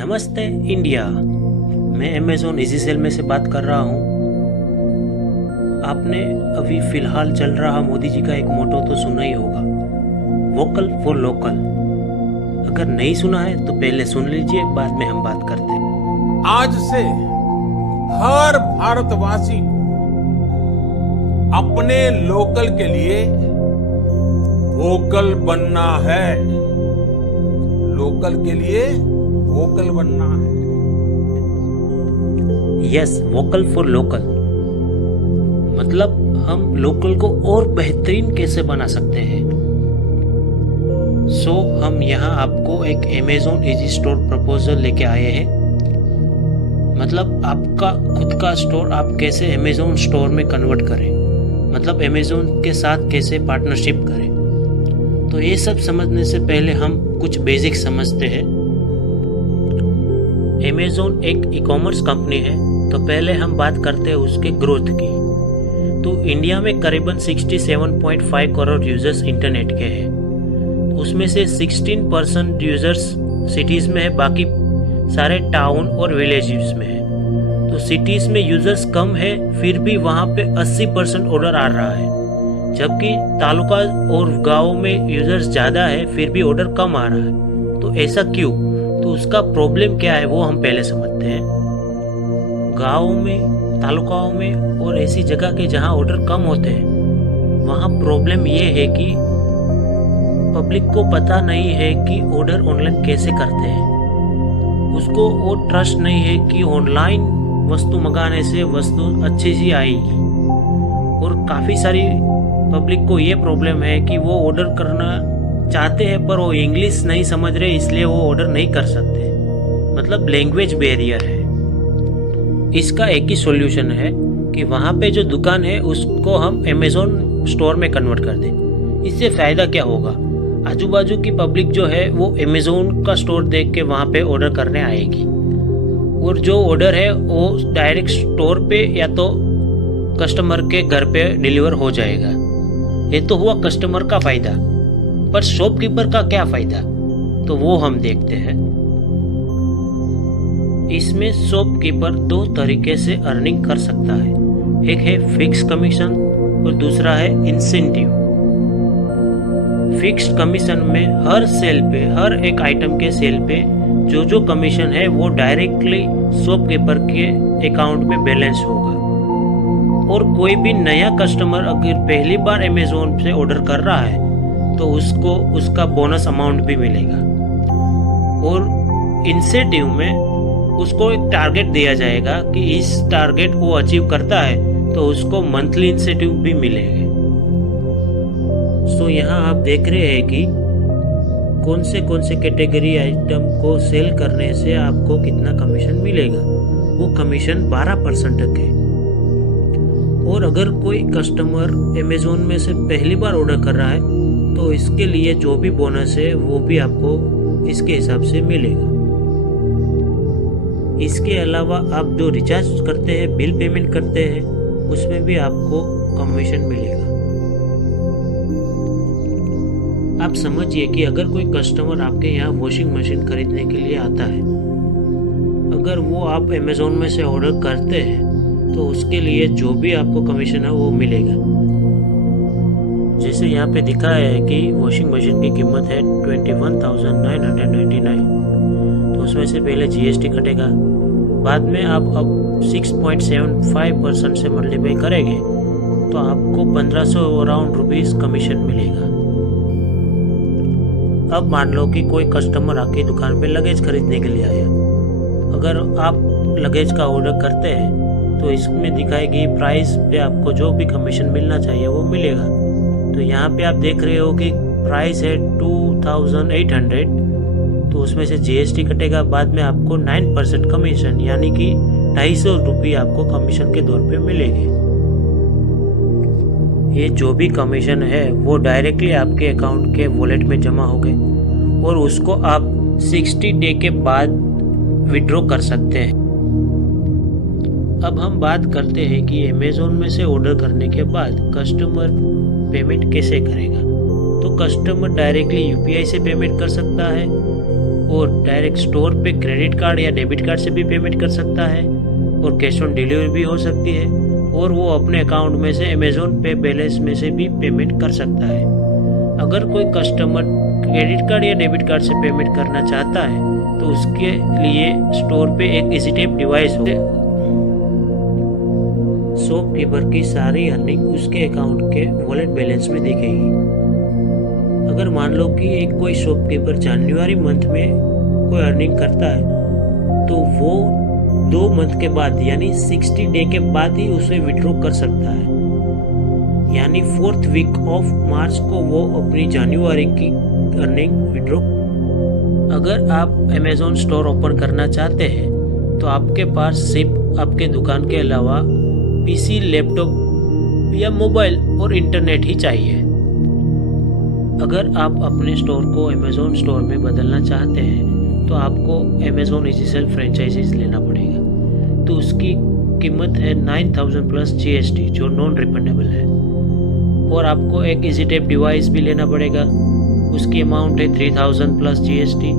नमस्ते इंडिया। मैं Amazon easy cell में से बात कर रहा हूँ। आपने अभी फ़िलहाल चल रहा मोदी जी का एक मोटो तो सुना ही होगा, वोकल फॉर लोकल। अगर नहीं सुना है तो पहले सुन लीजिए, बाद में हम बात करते हैं। आज से हर भारतवासी अपने लोकल के लिए वोकल बनना है। लोकल के लिए वोकल बनना है। यस, वोकल फॉर लोकल मतलब हम लोकल को और बेहतरीन कैसे बना सकते हैं। हम यहाँ आपको एक अमेज़ॉन इजी स्टोर प्रपोजल लेके आए हैं। मतलब आपका खुद का स्टोर आप कैसे अमेज़ॉन स्टोर में कन्वर्ट करें, मतलब अमेज़ॉन के साथ कैसे पार्टनरशिप करें। तो ये सब समझने से पहले हम कुछ बेसिक समझते हैं। अमेज़ॉन एक ई कॉमर्स कंपनी है, तो पहले हम बात करते हैं उसके ग्रोथ की। तो इंडिया में करीबन 67.5 करोड़ यूज़र्स इंटरनेट के हैं। उसमें से 16% यूज़र्स सिटीज़ में है, बाकी सारे टाउन और विलेजेस में है। तो सिटीज़ में यूज़र्स कम है, फिर भी वहाँ पे 80% ऑर्डर आ रहा है, जबकि तालुका और गाँव में यूज़र्स ज़्यादा है, फिर भी ऑर्डर कम आ रहा है। तो ऐसा क्यों? तो उसका प्रॉब्लम क्या है वो हम पहले समझते हैं। गाँव में, तालुकाओं में और ऐसी जगह के जहाँ ऑर्डर कम होते हैं, वहाँ प्रॉब्लम ये है कि पब्लिक को पता नहीं है कि ऑर्डर ऑनलाइन कैसे करते हैं। उसको वो ट्रस्ट नहीं है कि ऑनलाइन वस्तु मंगाने से वस्तु अच्छी सी आएगी। और काफ़ी सारी पब्लिक को ये प्रॉब्लम है कि वो ऑर्डर करना चाहते हैं पर वो इंग्लिश नहीं समझ रहे, इसलिए वो ऑर्डर नहीं कर सकते। मतलब लैंग्वेज बैरियर है। इसका एक ही सॉल्यूशन है कि वहाँ पे जो दुकान है उसको हम अमेज़ॉन स्टोर में कन्वर्ट कर दें। इससे फ़ायदा क्या होगा? आजू बाजू की पब्लिक जो है वो अमेज़ॉन का स्टोर देख के वहाँ पे ऑर्डर करने आएगी, और जो ऑर्डर है वो डायरेक्ट स्टोर पे या तो कस्टमर के घर पे डिलीवर हो जाएगा। ये तो हुआ कस्टमर का फ़ायदा, पर शॉपकीपर का क्या फ़ायदा? तो वो हम देखते हैं। इसमें शॉपकीपर दो तरीके से अर्निंग कर सकता है। एक है फिक्स कमीशन और दूसरा है इंसेंटिव। फिक्स्ड कमीशन में हर सेल पे, हर एक आइटम के सेल पे जो जो कमीशन है वो डायरेक्टली शॉपकीपर के अकाउंट में बैलेंस होगा। और कोई भी नया कस्टमर अगर पहली बार अमेज़ॉन से ऑर्डर कर रहा है तो उसको उसका बोनस अमाउंट भी मिलेगा। और इंसेंटिव में उसको एक टारगेट दिया जाएगा कि इस टारगेट को अचीव करता है तो उसको मंथली इंसेंटिव भी मिलेगा। यहाँ आप देख रहे हैं कि कौन से कैटेगरी आइटम को सेल करने से आपको कितना कमीशन मिलेगा। वो कमीशन 12% तक है। और अगर कोई कस्टमर अमेज़ॉन में से पहली बार ऑर्डर कर रहा है तो इसके लिए जो भी बोनस है वो भी आपको इसके हिसाब से मिलेगा। इसके अलावा आप जो रिचार्ज करते हैं, बिल पेमेंट करते हैं, उसमें भी आपको कमीशन मिलेगा। आप समझिए कि अगर कोई कस्टमर आपके यहाँ वॉशिंग मशीन खरीदने के लिए आता है, अगर वो आप अमेज़ॉन में से ऑर्डर करते हैं तो उसके लिए जो भी आपको कमीशन है वो मिलेगा। जैसे यहाँ पे दिखाया है कि वॉशिंग मशीन की कीमत है 21,999, तो उसमें से पहले जीएसटी कटेगा, बाद में आप अब 6.75% से मल्टीप्लाई करेंगे तो आपको 1500 अराउंड रुपीज़ कमीशन मिलेगा। अब मान लो कि कोई कस्टमर आपकी दुकान पे लगेज खरीदने के लिए आया। अगर आप लगेज का ऑर्डर करते हैं तो इसमें दिखाएगी प्राइस पे आपको जो भी कमीशन मिलना चाहिए वो मिलेगा। तो यहाँ पे आप देख रहे हो कि प्राइस है 2800, तो उसमें से जीएसटी कटेगा, बाद में आपको 9% कमीशन यानी कि 250 रुपये आपको कमीशन के तौर पे मिलेंगे। ये जो भी कमीशन है वो डायरेक्टली आपके अकाउंट के वॉलेट में जमा हो गए और उसको आप 60 डे के बाद विड्रॉ कर सकते हैं। अब हम बात करते हैं कि अमेज़ॉन में से ऑर्डर करने के बाद कस्टमर पेमेंट कैसे करेगा। तो कस्टमर डायरेक्टली यूपीआई से पेमेंट कर सकता है और डायरेक्ट स्टोर पे क्रेडिट कार्ड या डेबिट कार्ड से भी पेमेंट कर सकता है और कैश ऑन डिलीवरी भी हो सकती है, और वो अपने अकाउंट में से अमेज़ॉन पे बैलेंस में से भी पेमेंट कर सकता है। अगर कोई कस्टमर क्रेडिट कार्ड या डेबिट कार्ड से पेमेंट करना चाहता है तो उसके लिए स्टोर पे एक EasyTap डिवाइस हो। शॉपकीपर की सारी अर्निंग उसके अकाउंट के वॉलेट बैलेंस में दिखेगी। अगर मान लो कि एक कोई शॉपकीपर जनवरी मंथ में कोई अर्निंग करता है तो वो 2 मंथ के बाद यानी 60 डे के बाद ही उसे विड्रॉ कर सकता है, यानी 4th वीक ऑफ मार्च को वो अपनी जनवरी की अर्निंग विड्रॉ। अगर आप अमेज़ॉन स्टोर ओपन करना चाहते हैं तो आपके पास सिर्फ आपके दुकान के अलावा PC, लैपटॉप या मोबाइल और इंटरनेट ही चाहिए। अगर आप अपने स्टोर को अमेज़ॉन स्टोर में बदलना चाहते हैं तो आपको अमेज़ॉन ईज़ीसेल फ्रेंचाइजीज लेना पड़ेगा। तो उसकी कीमत है 9000 प्लस GST जो नॉन रिफंडेबल है, और आपको एक EasyTap डिवाइस भी लेना पड़ेगा। उसकी अमाउंट है 3000 प्लस GST,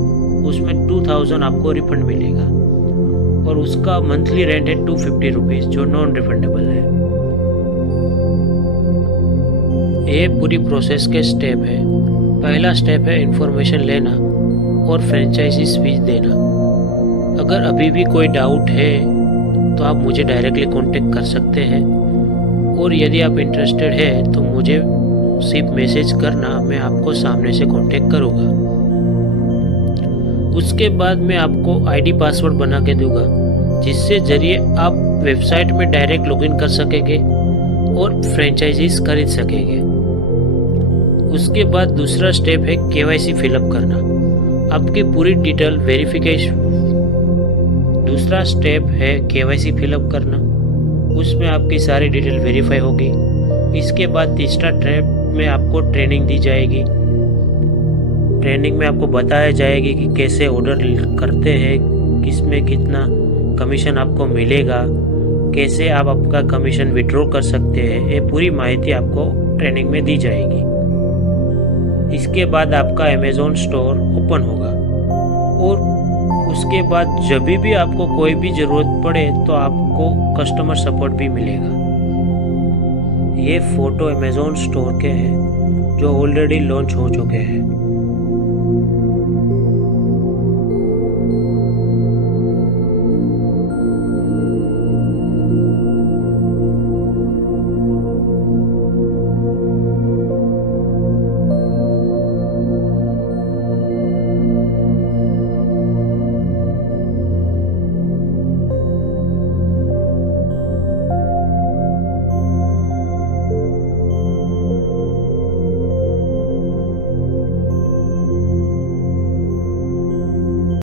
उसमें 2000 आपको रिफंड मिलेगा, और उसका मंथली रेंट है 250 रुपीज़ जो नॉन रिफंडेबल है। ये पूरी प्रोसेस के स्टेप है। पहला स्टेप है इंफॉर्मेशन लेना और फ्रेंचाइजी फीस देना। अगर अभी भी कोई डाउट है तो आप मुझे डायरेक्टली कांटेक्ट कर सकते हैं, और यदि आप इंटरेस्टेड है तो मुझे सिर्फ मैसेज करना, मैं आपको सामने से कांटेक्ट करूँगा। उसके बाद मैं आपको ID पासवर्ड बना के दूंगा, जिससे जरिए आप वेबसाइट में डायरेक्ट लॉगिन कर सकेंगे और फ्रेंचाइजीज खरीद सकेंगे। उसके बाद दूसरा स्टेप है KYC फिलअप करना, आपकी पूरी डिटेल वेरिफिकेशन। दूसरा स्टेप है KYC फिलअप करना, उसमें आपकी सारी डिटेल वेरीफाई होगी। इसके बाद तीसरा स्टेप में आपको ट्रेनिंग दी जाएगी। ट्रेनिंग में आपको बताया जाएगी कि कैसे ऑर्डर करते हैं, किसमें कितना कमीशन आपको मिलेगा, कैसे आप आपका कमीशन विड्रॉ कर सकते हैं। ये पूरी माहिती आपको ट्रेनिंग में दी जाएगी। इसके बाद आपका अमेज़ॉन स्टोर ओपन होगा, और उसके बाद जब भी आपको कोई भी ज़रूरत पड़े तो आपको कस्टमर सपोर्ट भी मिलेगा। ये फ़ोटो अमेज़ॉन स्टोर के हैं जो ऑलरेडी लॉन्च हो चुके हैं।